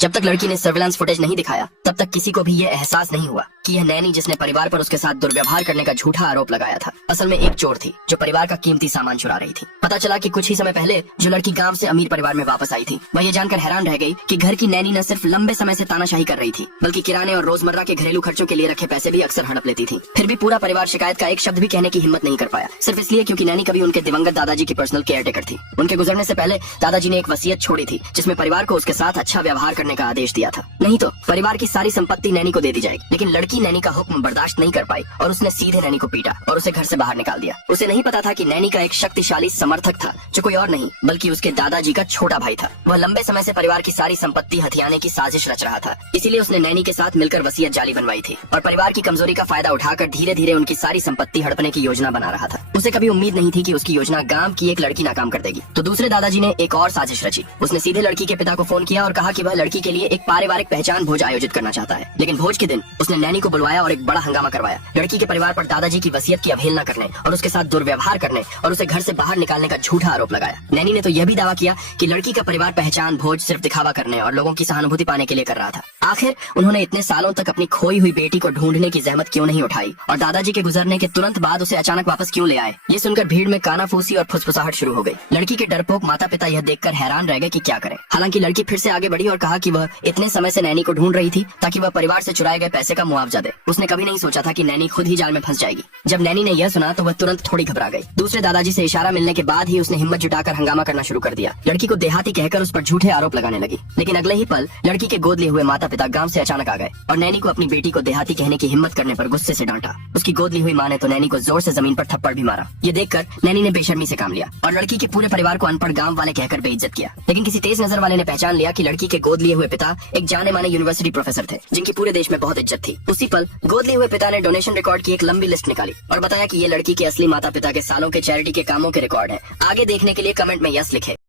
जब तक लड़की ने सर्विलांस फुटेज नहीं दिखाया तब तक किसी को भी ये एहसास नहीं हुआ कि यह नैनी जिसने परिवार पर उसके साथ दुर्व्यवहार करने का झूठा आरोप लगाया था, असल में एक चोर थी जो परिवार का कीमती सामान चुरा रही थी। पता चला कि कुछ ही समय पहले जो लड़की गांव से अमीर परिवार में वापस आई थी, वह ये जानकर हैरान रह गई कि घर की नैनी न सिर्फ लंबे समय से तानाशाही कर रही थी, बल्कि किराने और रोजमर्रा के घरेलू खर्चों के लिए रखे पैसे भी अक्सर हड़प लेती थी। फिर भी पूरा परिवार शिकायत का एक शब्द भी कहने की हिम्मत नहीं कर पाया, सिर्फ इसलिए क्योंकि नैनी कभी उनके दिवंगत दादाजी की पर्सनल केयर टेकर थी। उनके गुजरने से पहले दादाजी ने एक वसीयत छोड़ी थी जिसमें परिवार को उसके साथ अच्छा व्यवहार करने का आदेश दिया था, नहीं तो परिवार की सारी संपत्ति नैनी को दे दी जाएगी। लेकिन लड़की नैनी का हुक्म बर्दाश्त नहीं कर पाई और उसने सीधे नैनी को पीटा और उसे घर से बाहर निकाल दिया। उसे नहीं पता था कि नैनी का एक शक्तिशाली समर्थक था जो कोई और नहीं बल्कि उसके दादाजी का छोटा भाई था। वह लंबे समय से परिवार की सारी संपत्ति हथियाने की साजिश रच रहा था, इसीलिए उसने नैनी के साथ मिलकर वसीयत जाली बनवाई थी और परिवार की कमजोरी का फायदा उठाकर धीरे धीरे उनकी सारी संपत्ति हड़पने की योजना बना रहा था। उसे कभी उम्मीद नहीं थी कि उसकी योजना गांव की एक लड़की नाकाम कर देगी। तो दूसरे दादाजी ने एक और साजिश रची। उसने सीधे लड़की के पिता को फोन किया और कहा कि वह लड़की के लिए एक पारिवारिक पहचान भोज आयोजित करना चाहता है। लेकिन भोज के दिन उसने नैनी को बुलवाया और एक बड़ा हंगामा करवाया। लड़की के परिवार पर दादाजी की वसीयत की अवहेलना करने और उसके साथ दुर्व्यवहार करने और उसे घर से बाहर निकालने का झूठा आरोप लगाया। नैनी ने तो यह भी दावा किया कि लड़की का परिवार पहचान भोज सिर्फ दिखावा करने और लोगों की सहानुभूति पाने के लिए कर रहा था। आखिर उन्होंने इतने सालों तक अपनी खोई हुई बेटी को ढूंढने की जहमत क्यों नहीं उठाई और दादाजी के गुजरने के तुरंत बाद उसे अचानक वापस क्यों ले आए? ये सुनकर भीड़ में कानाफूसी और फुसफुसाहट शुरू हो गई। लड़की के डरपोक माता पिता यह देखकर हैरान रह गए कि क्या करें। हालांकि लड़की फिर से आगे बढ़ी और कहा कि वह इतने समय से नैनी को ढूंढ रही थी ताकि वह परिवार से चुराए गए पैसे का मुआवजा दे। उसने कभी नहीं सोचा था कि नैनी खुद ही जाल में फंस जाएगी। जब नैनी ने यह सुना तो वह तुरंत थोड़ी घबरा गई। दूसरे दादाजी से इशारा मिलने के बाद ही उसने हिम्मत जुटाकर हंगामा करना शुरू कर दिया। लड़की को देहाती कहकर उस पर झूठे आरोप लगाने लगी। लेकिन अगले ही पल लड़की के गोद लिए हुए माता पिता गांव से अचानक आ गए और नैनी को अपनी बेटी को देहाती कहने की हिम्मत करने पर गुस्से से डांटा। उसकी गोद ली हुई माँ ने तो नैनी को जोर से जमीन पर थप्पड़ भी मारा। ये देखकर नैनी ने बेशर्मी से काम लिया और लड़की के पूरे परिवार को अनपढ़ गांव वाले कहकर बेइज्जत किया। लेकिन किसी तेज नजर वाले ने पहचान लिया कि लड़की के गोद लिए हुए पिता एक जाने माने यूनिवर्सिटी प्रोफेसर थे जिनकी पूरे देश में बहुत इज्जत थी। उसी पल गोद लिए हुए पिता ने डोनेशन रिकॉर्ड की एक लंबी लिस्ट निकाली और बताया कि ये लड़की के असली माता पिता के सालों के चैरिटी के कामों के रिकॉर्ड है। आगे देखने के लिए कमेंट में यस लिखे।